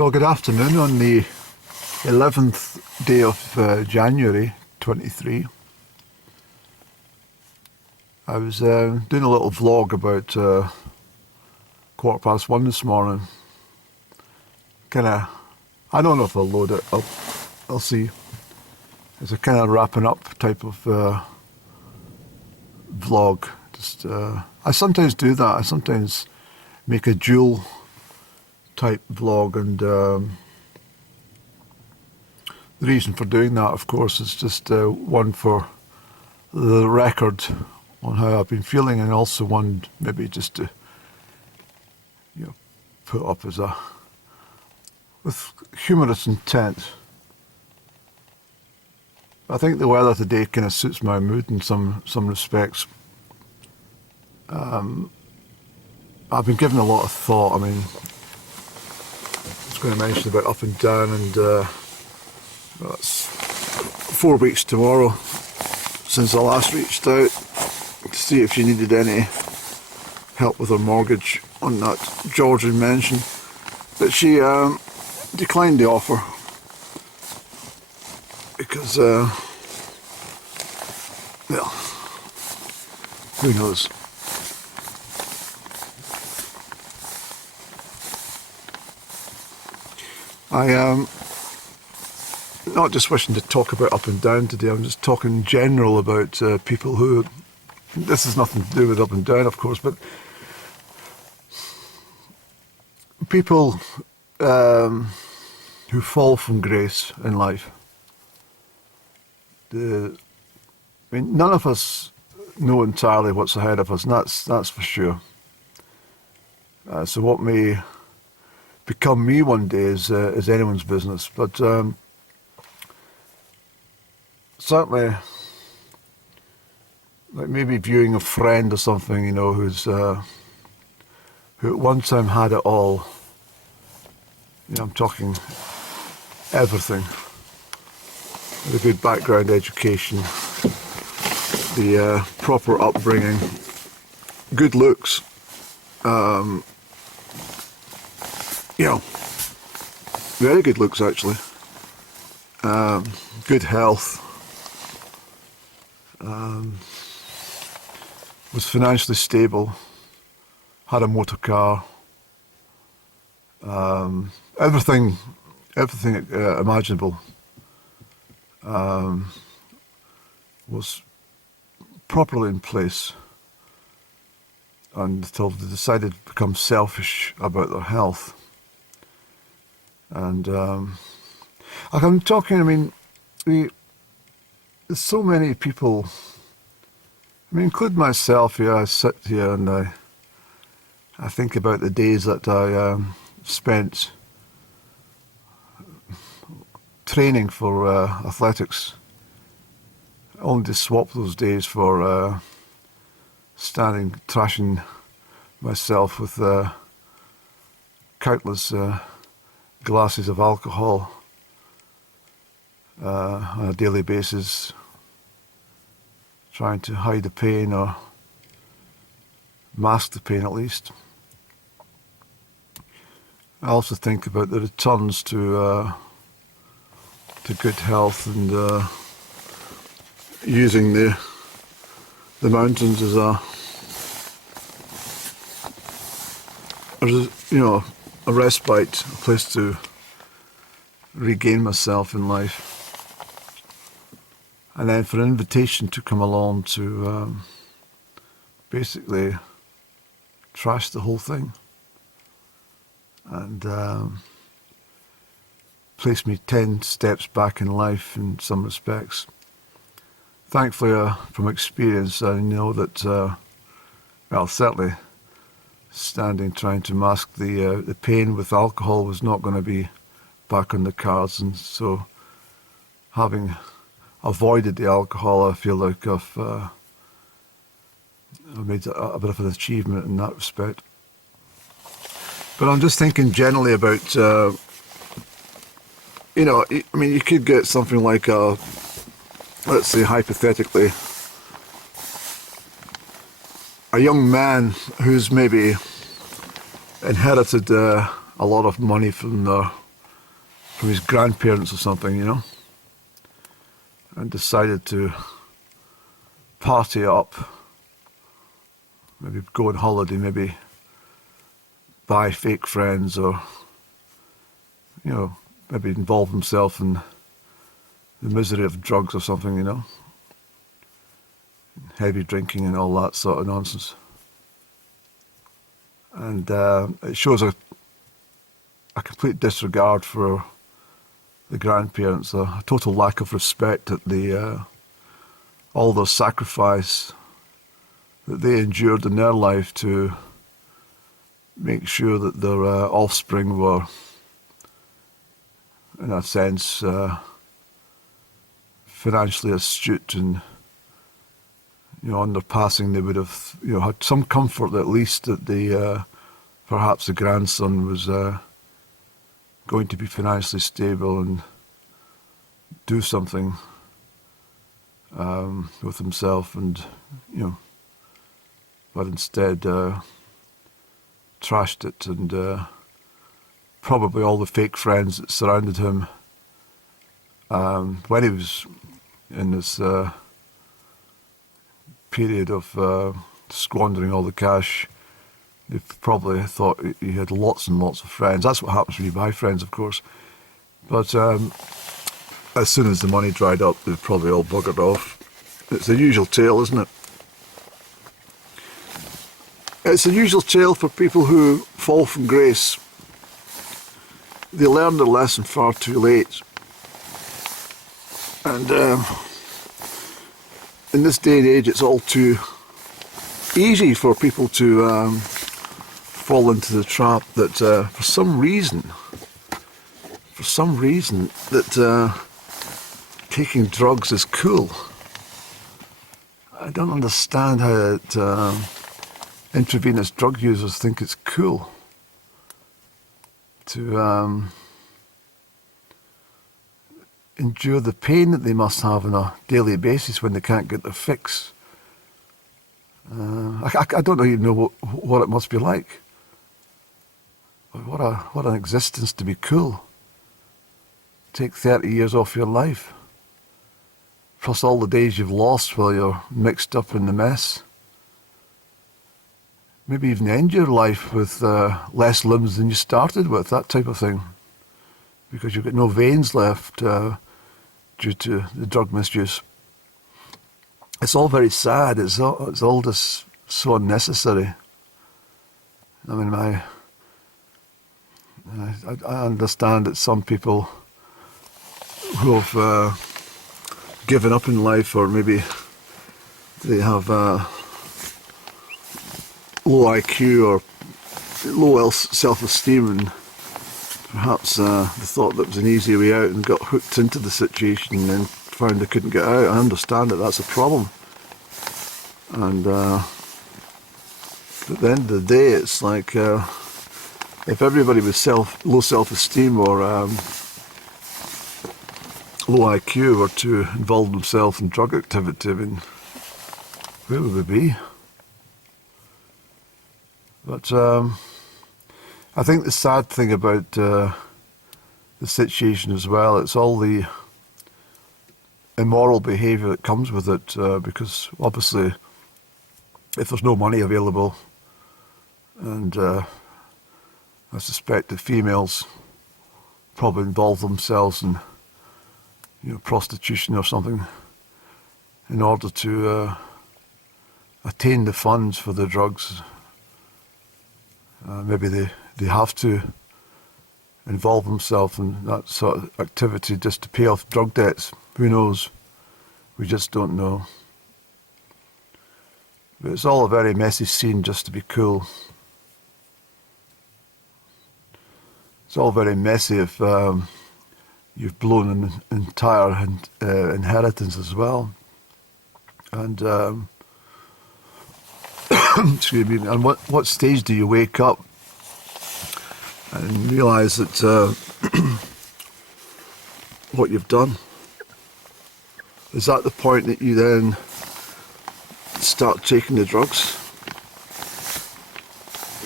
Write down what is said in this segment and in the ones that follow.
Well, good afternoon on the 11th day of January 23. I was doing a little vlog about 1:15 this morning. I don't know if I'll load it up. I'll see. It's a kind of wrapping up type of vlog. I sometimes do that. I sometimes make a dual type vlog, and the reason for doing that, of course, is just one for the record on how I've been feeling, and also one maybe just to put up as with humorous intent. I think the weather today kind of suits my mood in some respects. I've been giving a lot of thought. I mean, I was going to mention about up and down, and it's 4 weeks tomorrow since I last reached out to see if she needed any help with her mortgage on that Georgian mansion, but she declined the offer because, well, who knows. I am not just wishing to talk about up and down today. I'm just talking in general about people who, this has nothing to do with up and down, of course, but people who fall from grace in life. None of us know entirely what's ahead of us, and that's for sure. So what may become me one day is anyone's business, but certainly, like maybe viewing a friend or something, who's who at one time had it all. I'm talking everything. The good background education, the proper upbringing, good looks, very good looks actually, good health, was financially stable, had a motor car, everything imaginable was properly in place until they decided to become selfish about their health. And like I'm talking, I mean, there's so many people, including myself here. I sit here and I think about the days that I spent training for athletics, only to swap those days for standing, trashing myself with countless glasses of alcohol on a daily basis, trying to hide the pain or mask the pain at least. I also think about the returns to good health and using the mountains as a respite, a place to regain myself in life, and then for an invitation to come along to basically trash the whole thing and place me 10 steps back in life in some respects. Thankfully, from experience, I know that, certainly standing trying to mask the pain with alcohol was not going to be back on the cards, and so having avoided the alcohol, I feel like I've made a bit of an achievement in that respect. But I'm just thinking generally about, you could get something like let's say hypothetically, a young man who's maybe inherited a lot of money from their from his grandparents or something, you know, and decided to party up, maybe go on holiday, maybe buy fake friends, or, you know, maybe involve himself in the misery of drugs or something, you know, heavy drinking and all that sort of nonsense. And it shows a complete disregard for the grandparents, a total lack of respect at all the sacrifice that they endured in their life to make sure that their offspring were, in a sense, financially astute, and, you know, on their passing they would have, you know, had some comfort at least that perhaps the grandson was going to be financially stable and do something with himself, and, you know, but instead trashed it, and probably all the fake friends that surrounded him when he was in this period of squandering all the cash. They probably thought he had lots and lots of friends. That's what happens when you buy friends, of course. But as soon as the money dried up, they probably all buggered off. It's the usual tale, isn't it? It's the usual tale for people who fall from grace. They learn their lesson far too late. And in this day and age, it's all too easy for people to fall into the trap that for some reason that taking drugs is cool. I don't understand how intravenous drug users think it's cool to endure the pain that they must have on a daily basis when they can't get their fix. I don't even know what it must be like. What an existence to be cool. Take 30 years off your life, plus all the days you've lost while you're mixed up in the mess. Maybe even end your life with less limbs than you started with, that type of thing, because you've got no veins left due to the drug misuse. It's all very sad. It's all just so unnecessary. I mean, I understand that some people who have given up in life, or maybe they have low IQ or low self-esteem, and perhaps they thought that was an easy way out and got hooked into the situation and then found they couldn't get out. I understand that that's a problem. And at the end of the day, it's like if everybody with low self-esteem or low IQ were to involve themselves in drug activity, I mean, where would we be? But I think the sad thing about the situation as well, it's all the immoral behaviour that comes with it, because obviously if there's no money available, and I suspect the females probably involve themselves in, you know, prostitution or something in order to attain the funds for the drugs. Maybe they have to involve themselves in that sort of activity just to pay off drug debts. Who knows? We just don't know. But it's all a very messy scene just to be cool. It's all very messy if you've blown an entire inheritance as well. And excuse me. And what stage do you wake up and realise that what you've done? Is that the point that you then start taking the drugs?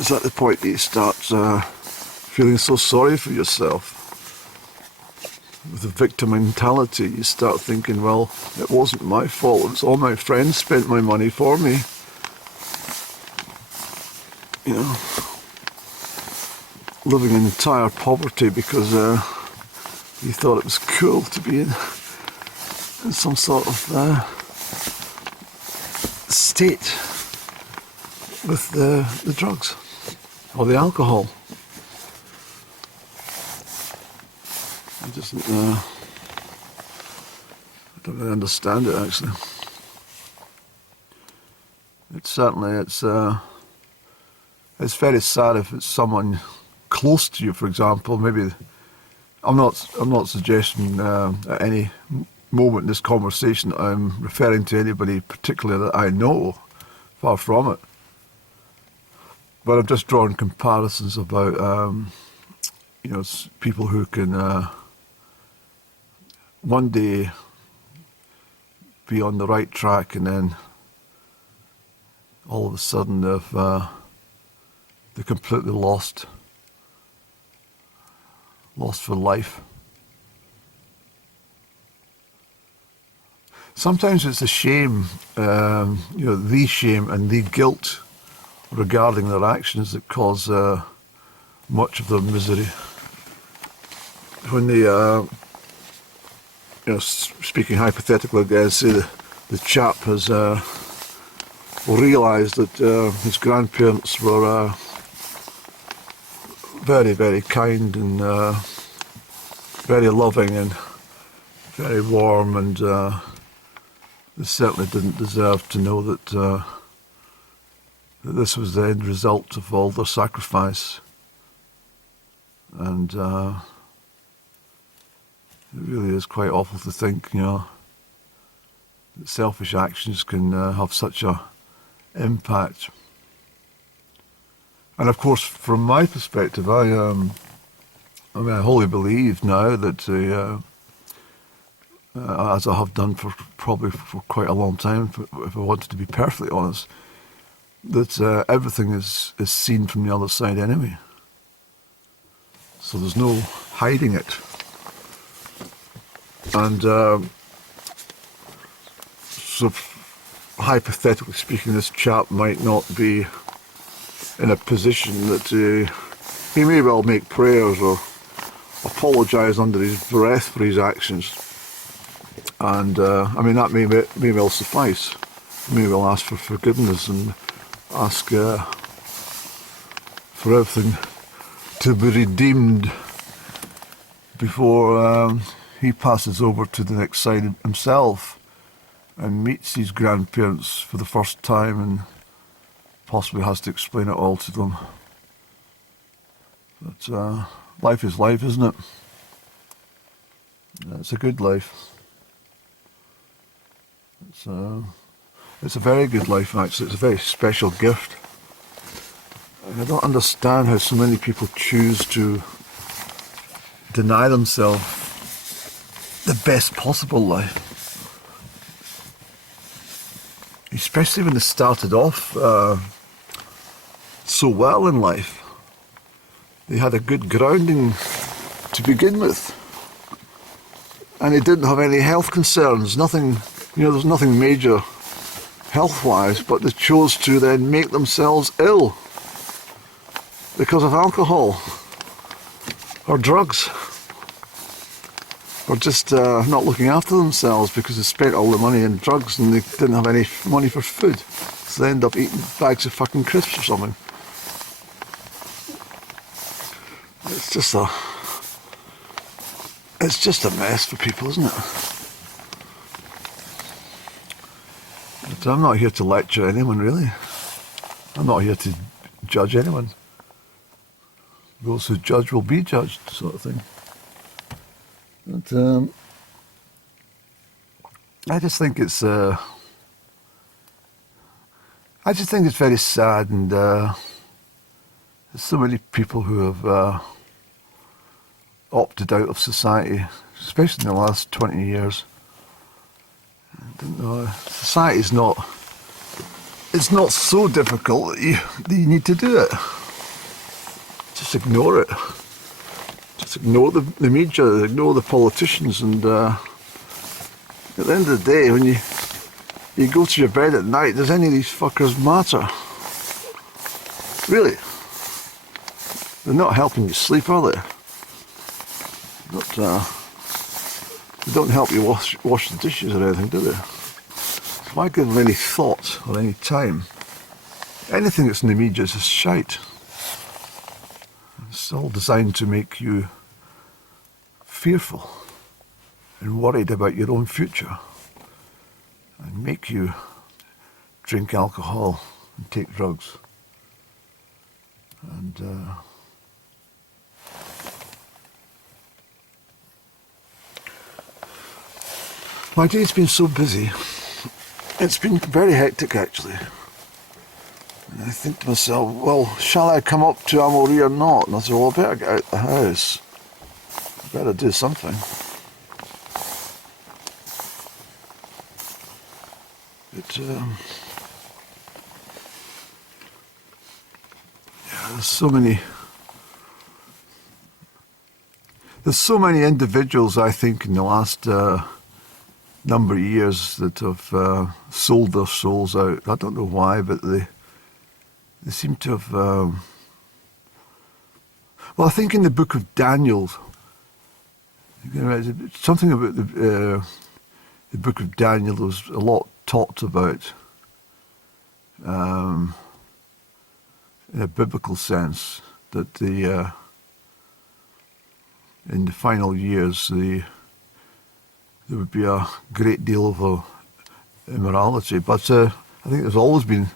Is that the point that you start feeling so sorry for yourself? with the victim mentality, you start thinking, well, it wasn't my fault, it's all my friends spent my money for me. You know, living in entire poverty because you thought it was cool to be in some sort of state with the drugs or the alcohol. I don't really understand it, actually. It's very sad if it's someone close to you, for example. Maybe I'm not suggesting at any moment in this conversation that I'm referring to anybody particularly that I know. Far from it. But I'm just drawing comparisons about you know, people who can one day be on the right track and then all of a sudden they're completely lost for life. Sometimes it's a shame, you know, the shame and the guilt regarding their actions that cause much of their misery. When they, you know, speaking hypothetically again, say the chap has realised that his grandparents were very, very kind and very loving and very warm, and they certainly didn't deserve to know that, that this was the end result of all their sacrifice. And it really is quite awful to think, you know, that selfish actions can have such a impact. And of course, from my perspective, I wholly believe now that, as I have done for probably for quite a long time, if I wanted to be perfectly honest, that everything is seen from the other side anyway. So there's no hiding it. And so hypothetically speaking, this chap might not be in a position that he may well make prayers or apologise under his breath for his actions. And I mean, that may well suffice. He may well ask for forgiveness and ask for everything to be redeemed before he passes over to the next side himself and meets his grandparents for the first time and possibly has to explain it all to them. But life is life, isn't it? It's a good life. It's a very good life, actually. It's a very special gift. And I don't understand how so many people choose to deny themselves the best possible life. Especially when they started off so well in life. They had a good grounding to begin with. And they didn't have any health concerns, nothing, you know, there's nothing major health-wise, but they chose to then make themselves ill because of alcohol or drugs, or just not looking after themselves because they spent all the money in drugs and they didn't have any money for food, so they end up eating bags of fucking crisps or something. It's just a mess for people, isn't it? But I'm not here to lecture anyone, really. I'm not here to judge anyone. Those who judge will be judged, sort of thing. But I just think it's very sad, and there's so many people who have opted out of society, especially in the last 20 years. I don't know. Society's not. It's not so difficult that you need to do it. Just ignore it. Just just ignore the media, ignore the politicians, and at the end of the day, when you go to your bed at night, does any of these fuckers matter? Really? They're not helping you sleep, are they? They don't help you wash the dishes or anything, do they? So why give them any thought or any time? Anything that's in the media is just shite. It's all designed to make you fearful and worried about your own future, and make you drink alcohol and take drugs. And my day's been so busy. It's been very hectic, actually. And I think to myself, well, shall I come up to Amory or not? And I said, well, I better get out the house. I better do something. But, yeah, there's so many individuals, I think, in the last number of years that have sold their souls out. I don't know why, but they seem to have... well, I think in the book of Daniel, something about the book of Daniel was a lot talked about in a biblical sense, that in the final years there would be a great deal of immorality. But I think there's always been,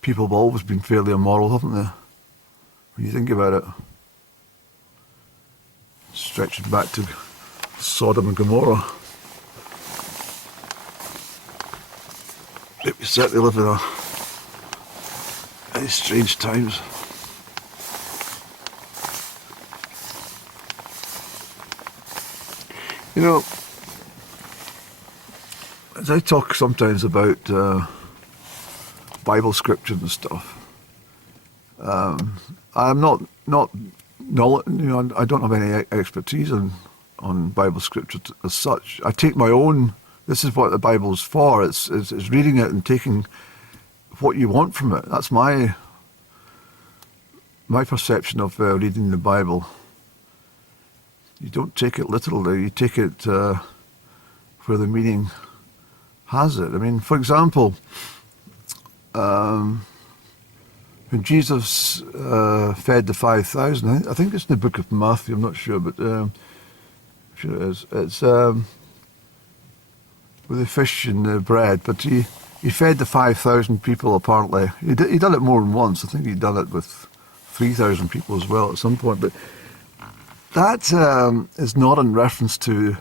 people have always been fairly immoral, haven't they? When you think about it, stretching back to Sodom and Gomorrah. We certainly live in very strange times. You know, as I talk sometimes about Bible scripture and stuff, I'm not I don't have any expertise on Bible scripture as such. I take my own. This is what the Bible's for. It's reading it and taking what you want from it. That's my perception of reading the Bible. You don't take it literally. You take it where the meaning has it. I mean, for example, when Jesus fed the 5,000, I think it's in the book of Matthew, I'm not sure, but I'm sure it is. It's with the fish and the bread, but he fed the 5,000 people apparently. He done it more than once. I think he'd done it with 3,000 people as well at some point, but that is not in reference to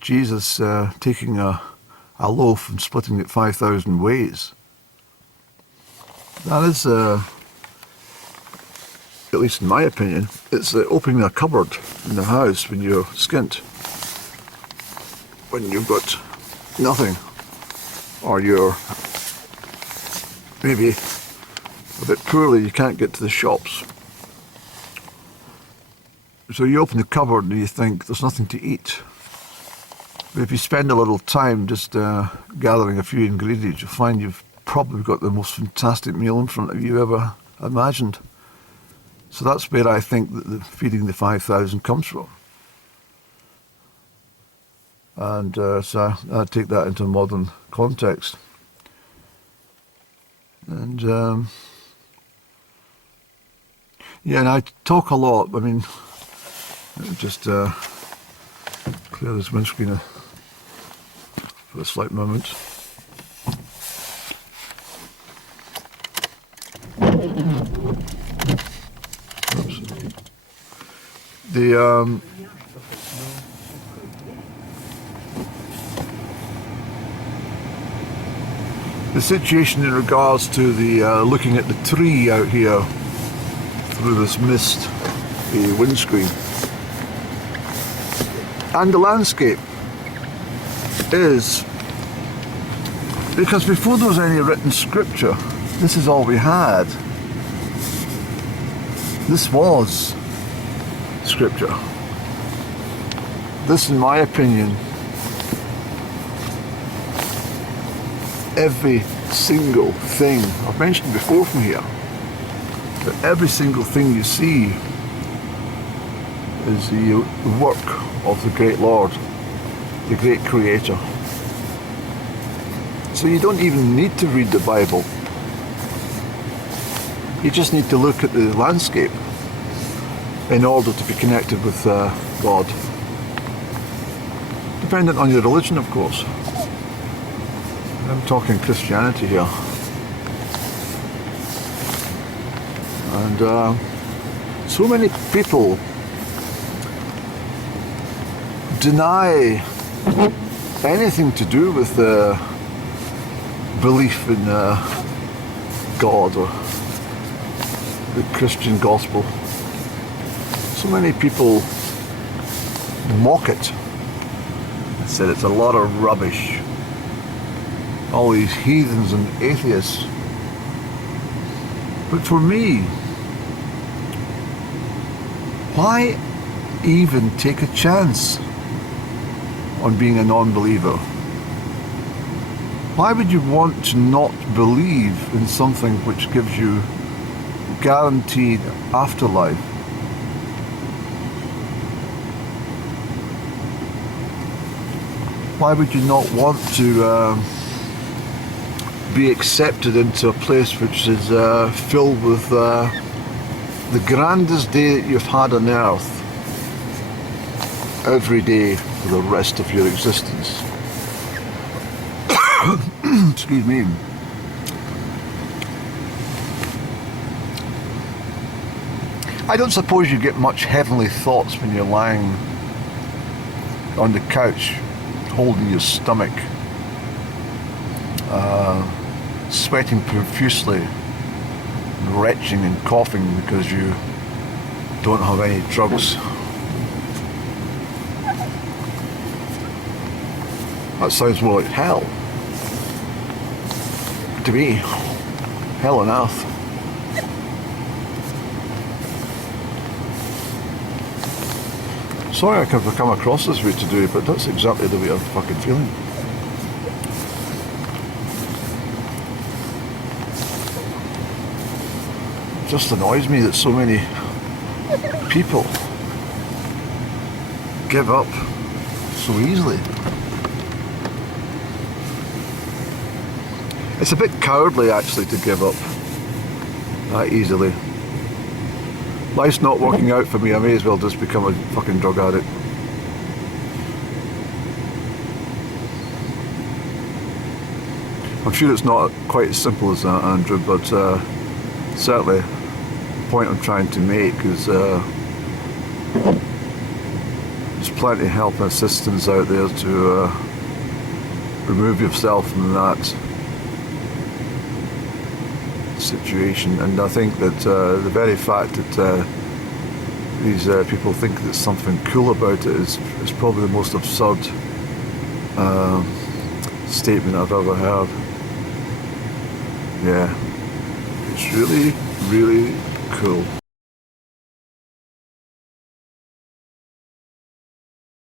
Jesus taking a loaf and splitting it 5,000 ways. That is, at least in my opinion, it's opening a cupboard in the house when you're skint, when you've got nothing, or you're maybe a bit poorly, you can't get to the shops. So you open the cupboard and you think there's nothing to eat. But if you spend a little time just gathering a few ingredients, you'll find you've probably got the most fantastic meal in front of you ever imagined. So that's where I think that the feeding the 5,000 comes from. And so I take that into a modern context. And yeah, and I talk a lot. I mean, let me just clear this windscreen for a slight moment. Oops. The situation in regards to the looking at the tree out here through this mist, the windscreen, and the landscape is because before there was any written scripture, this is all we had. This was scripture. This, in my opinion, every single thing I've mentioned before from here, that every single thing you see is the work of the great Lord, the great Creator. So you don't even need to read the Bible. You just need to look at the landscape in order to be connected with God. Dependent on your religion, of course. I'm talking Christianity here. And so many people deny anything to do with belief in God or the Christian gospel. So many people mock it. They said it's a lot of rubbish. All these heathens and atheists. But for me, why even take a chance on being a non-believer? Why would you want to not believe in something which gives you guaranteed afterlife? Why would you not want to be accepted into a place which is filled with the grandest day that you've had on earth every day for the rest of your existence? Excuse me. I don't suppose you get much heavenly thoughts when you're lying on the couch holding your stomach, sweating profusely, retching and coughing because you don't have any drugs. That sounds more like hell to me. Hell on earth. Sorry I could have come across this way today, but that's exactly the way I'm fucking feeling. It just annoys me that so many people give up so easily. It's a bit cowardly actually to give up that easily. Life's not working out for me, I may as well just become a fucking drug addict. I'm sure it's not quite as simple as that, Andrew, but certainly the point I'm trying to make is there's plenty of help and assistance out there to remove yourself from that situation. And I think that the very fact that these people think there's something cool about it is probably the most absurd statement I've ever heard. Yeah, it's really, really cool.